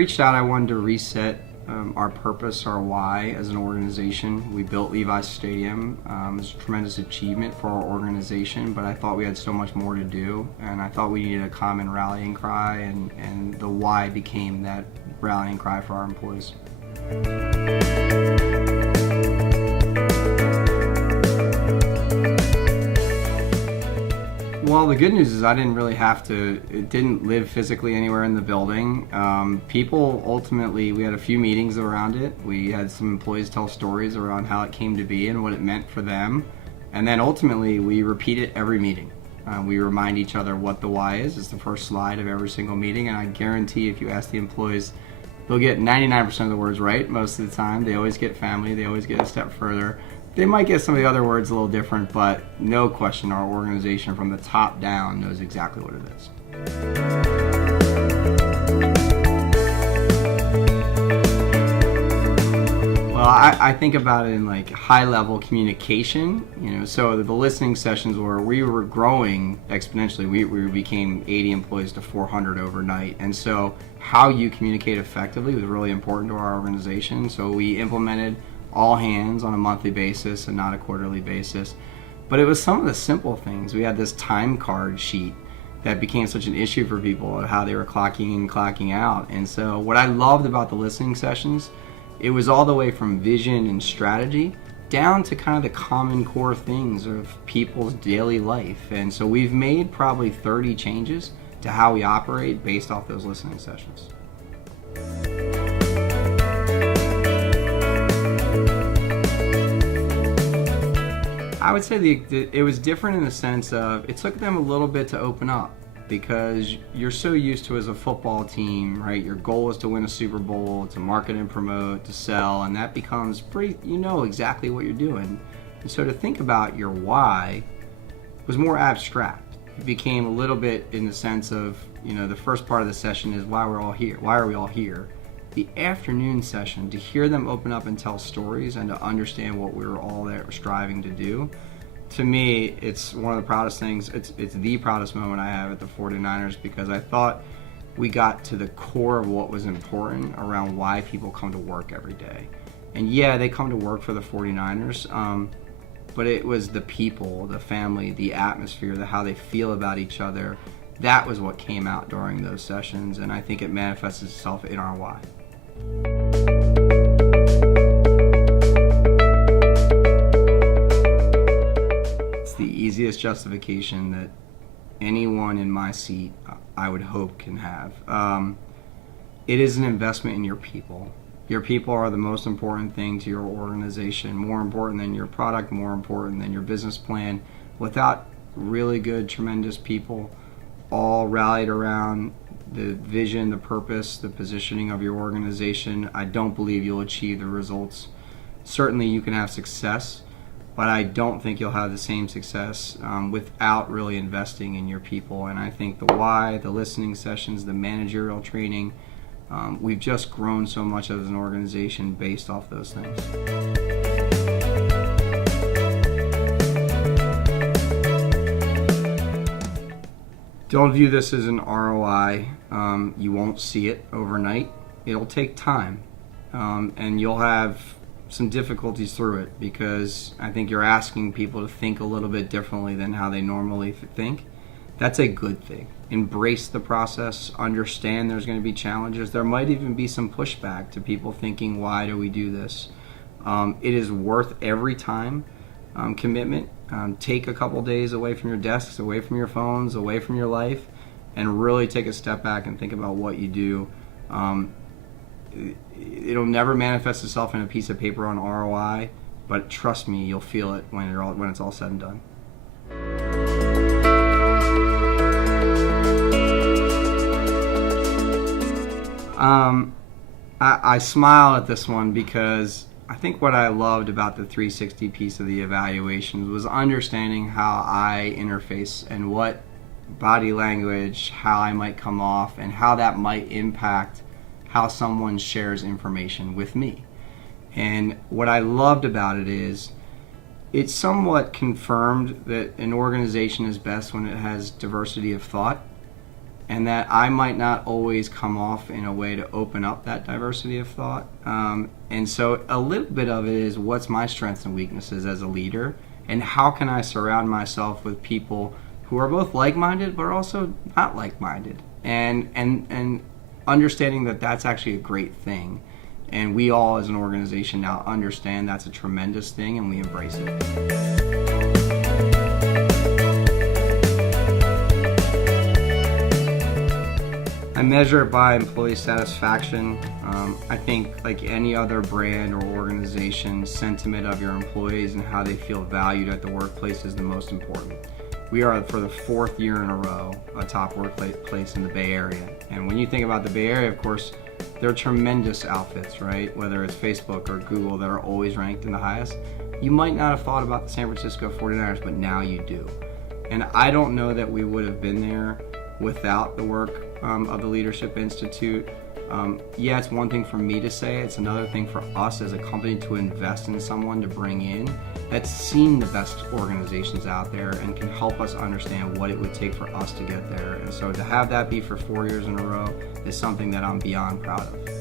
reached out, I wanted to reset our purpose, our why as an organization. We built Levi's Stadium. It was a tremendous achievement for our organization, but I thought we had so much more to do, and I thought we needed a common rallying cry, and the why became that rallying cry for our employees. Well, the good news is I didn't really have to, it didn't live physically anywhere in the building. People ultimately, we had a few meetings around it. We had some employees tell stories around how it came to be and what it meant for them. And then ultimately we repeat it every meeting. We remind each other what the why is. It's the first slide of every single meeting, and I guarantee if you ask the employees, they'll get 99% of the words right most of the time. They always get family, they always get a step further. They might get some of the other words a little different, but no question our organization from the top down knows exactly what it is. Well, I think about it in like high-level communication, so the listening sessions where we were growing exponentially. We became 80 employees to 400 overnight, and so how you communicate effectively was really important to our organization. So we implemented all hands on a monthly basis and not a quarterly basis. But it was some of the simple things. We had this time card sheet that became such an issue for people, how they were clocking in, clocking out. And so what I loved about the listening sessions, it was all the way from vision and strategy down to kind of the common core things of people's daily life. And so we've made probably 30 changes to how we operate based off those listening sessions. I would say it was different in the sense of it took them a little bit to open up, because you're so used to, as a football team, right? Your goal is to win a Super Bowl, to market and promote, to sell, and that becomes pretty, exactly what you're doing. And so to think about your why was more abstract. It became a little bit in the sense of, the first part of the session is why we're all here. Why are we all here? The afternoon session, to hear them open up and tell stories and to understand what we were all there striving to do, to me, it's one of the proudest things. It's the proudest moment I have at the 49ers, because I thought we got to the core of what was important around why people come to work every day. And yeah, they come to work for the 49ers, but it was the people, the family, the atmosphere, how they feel about each other. That was what came out during those sessions, and I think it manifests itself in our why. It's the easiest justification that anyone in my seat, I would hope, can have. It is an investment in your people. Your people are the most important thing to your organization, more important than your product, more important than your business plan. Without really good, tremendous people all rallied around the vision, the purpose, the positioning of your organization, I don't believe you'll achieve the results. Certainly you can have success, but I don't think you'll have the same success without really investing in your people. And I think the why, the listening sessions, the managerial training, we've just grown so much as an organization based off those things. Don't view this as an ROI. You won't see it overnight. It'll take time, and you'll have some difficulties through it, because I think you're asking people to think a little bit differently than how they normally think. That's a good thing. Embrace the process. Understand there's going to be challenges. There might even be some pushback to people thinking, why do we do this? It is worth every time commitment. Take a couple days away from your desks, away from your phones, away from your life, and really take a step back and think about what you do. It'll never manifest itself in a piece of paper on ROI, but trust me, you'll feel it when it's all said and done. I smile at this one because I think what I loved about the 360 piece of the evaluations was understanding how I interface and what body language, how I might come off, and how that might impact how someone shares information with me. And what I loved about it is it somewhat confirmed that an organization is best when it has diversity of thought. and that I might not always come off in a way to open up that diversity of thought. And so a little bit of it is what's my strengths and weaknesses as a leader, and how can I surround myself with people who are both like-minded but also not like-minded, and understanding that that's actually a great thing. And we all as an organization now understand that's a tremendous thing, and we embrace it. I measure it by employee satisfaction. I think like any other brand or organization, sentiment of your employees and how they feel valued at the workplace is the most important. We are, for the 4th year in a row, a top workplace in the Bay Area. And when you think about the Bay Area, of course, there are tremendous outfits, right? Whether it's Facebook or Google that are always ranked in the highest. You might not have thought about the San Francisco 49ers, but now you do. And I don't know that we would have been there without the work of the Leadership Institute. Yeah, it's one thing for me to say, it's another thing for us as a company to invest in someone to bring in that's seen the best organizations out there and can help us understand what it would take for us to get there. And so to have that be for 4 years in a row is something that I'm beyond proud of.